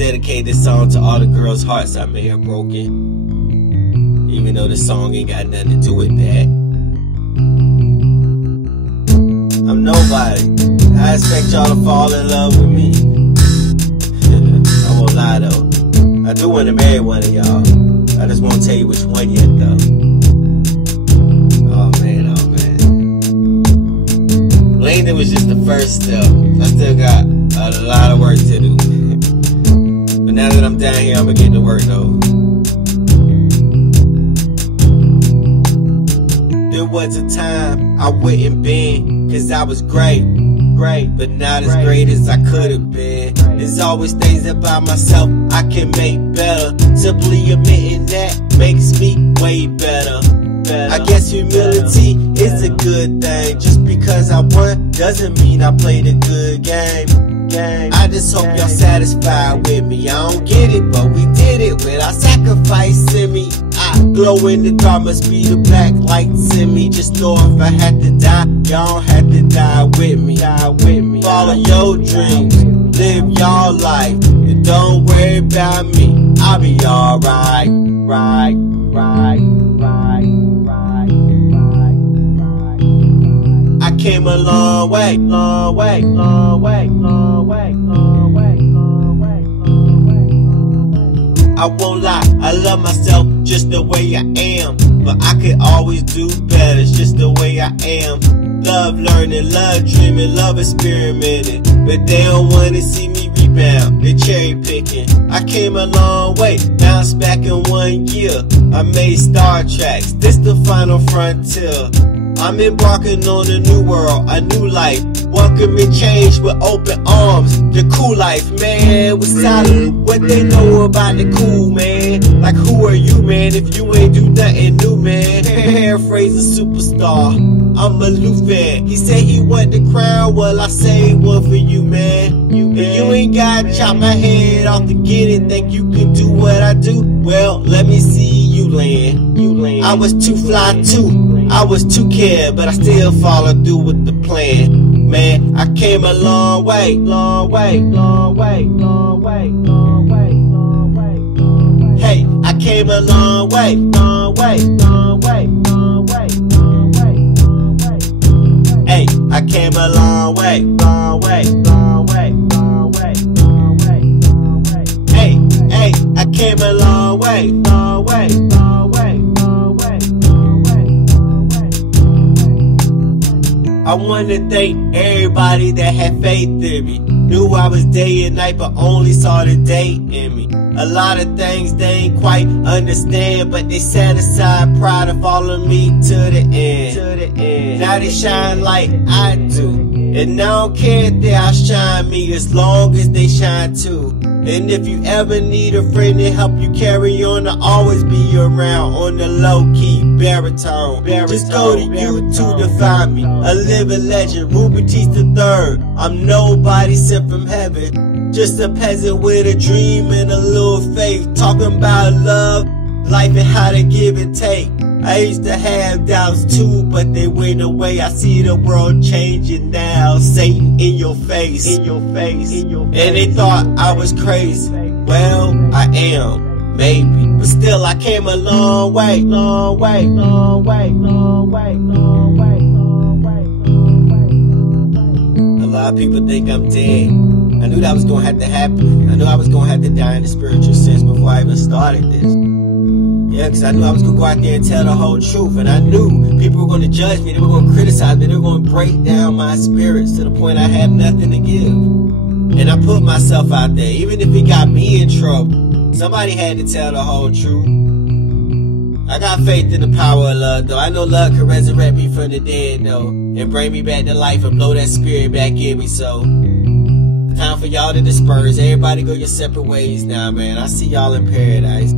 dedicate this song to all the girls' hearts I may have broken, even though this song ain't got nothing to do with that. I'm nobody. I expect y'all to fall in love with me. I won't lie though, I do want to marry one of y'all. I just won't tell you which one yet though. Oh man, oh man. Landon was just the first step. I still got a lot of work to do. But now that I'm down here, I'm gonna get to work though. There was a time I wouldn't bend, cause I was great, but not as great as I could have been. There's always things about myself I can make better. Simply admitting that makes me way better. I guess humility is a good thing. Just because I won doesn't mean I played a good game. I just hope y'all satisfied with me. I don't get it, but we did it without sacrificing me. I glow in the dark, must be the black lights in me. Just know if I had to die, y'all don't have to die with me. Follow your dreams, live your life, and don't worry about me. I'll be alright. I came a long way. I won't lie, I love myself just the way I am, but I could always do better, it's just the way I am. Love learning, love dreaming, love experimenting, but they don't wanna see me rebound, they cherry picking. I came a long way, bounced back in 1 year. I made Star Treks, this the final frontier. I'm embarking on a new world, a new life. Welcoming change with open arms. The cool life, man, with solid. What they know about the cool, man? Like, who are you, man, if you ain't do nothing new, man? Paraphrase a superstar, I'm a Lou fan. He said he want the crown, well, I say one for you, man. If you ain't gotta chop my head off to get it, think you can do what I do? Well, let me see you land. I was too fly too, I was too care, but I still followed through with the plan. Man, I came a long way. Hey, I came a long way. Hey, I came a long way. Hey, I came a long way. I wanna thank everybody that had faith in me. Knew I was day and night, but only saw the day in me. A lot of things they ain't quite understand, but they set aside pride and follow me to the end. Now they shine like I do, and I don't care if they outshine me as long as they shine too. And if you ever need a friend to help you carry on, I'll always be around on the low-key baritone. Just go to YouTube to find me, a living legend, Ruby Teeth III. I'm nobody sent from heaven, just a peasant with a dream and a little faith. Talking about love, life and how to give and take. I used to have doubts too, but they went away. I see the world changing now. Satan in your face. And they thought I was crazy. Well, I am, maybe, but still I came a long way. A lot of people think I'm dead. I knew that was gonna have to happen. I knew I was gonna have to die in the spiritual sense before I even started this. Yeah, cause I knew I was gonna go out there and tell the whole truth. And I knew people were gonna judge me, they were gonna criticize me, they were gonna break down my spirits to the point I have nothing to give. And I put myself out there, even if it got me in trouble. Somebody had to tell the whole truth. I got faith in the power of love though. I know love can resurrect me from the dead though, and bring me back to life and blow that spirit back in me. So time for y'all to disperse. Everybody go your separate ways now, man. I see y'all in paradise.